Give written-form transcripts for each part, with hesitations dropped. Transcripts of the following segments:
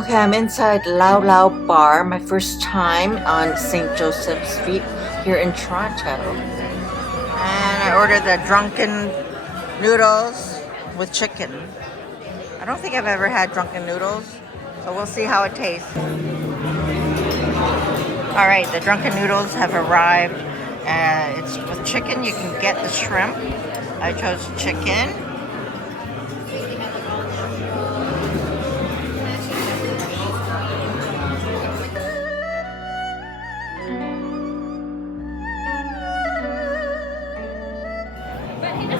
Okay, I'm inside Lao Lao Bar, my first time on St. Joseph Street here in Toronto. And I ordered the Drunken noodles with chicken. I don't think I've ever had Drunken noodles, so we'll see how it tastes. Alright, the Drunken noodles have arrived. It's with chicken. You can get the shrimp. I chose chicken.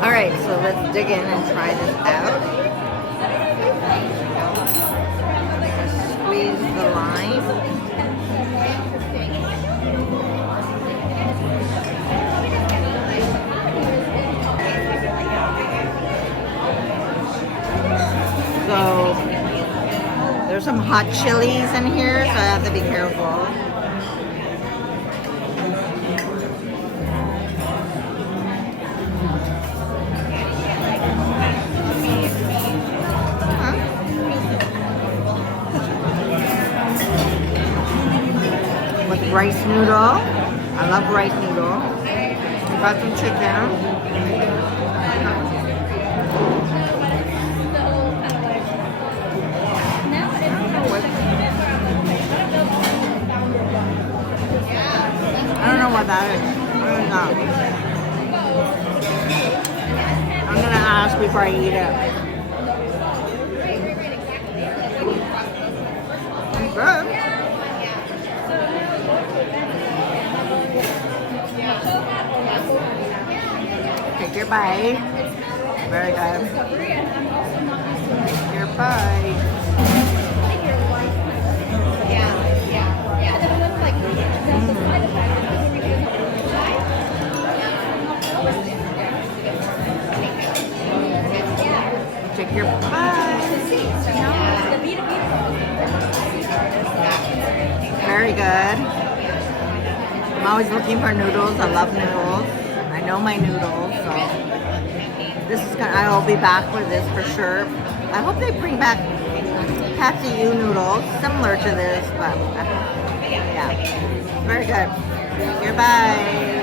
Alright, so let's dig in and try this out. Just squeeze the lime. So, there's some hot chilies in here, so I have to be careful. With rice noodle. I love rice noodle. We got some chicken. I don't know what that is. What is that? I'm gonna ask before I eat it. Good. Take your bite. Very good. Take your bite. Take your bite. Very good. I'm always looking for noodles. I love noodles. I know my noodles, so this is gonna. I will be back for this for sure. I hope they bring back Peasy noodles similar to this, but yeah, very good. Goodbye.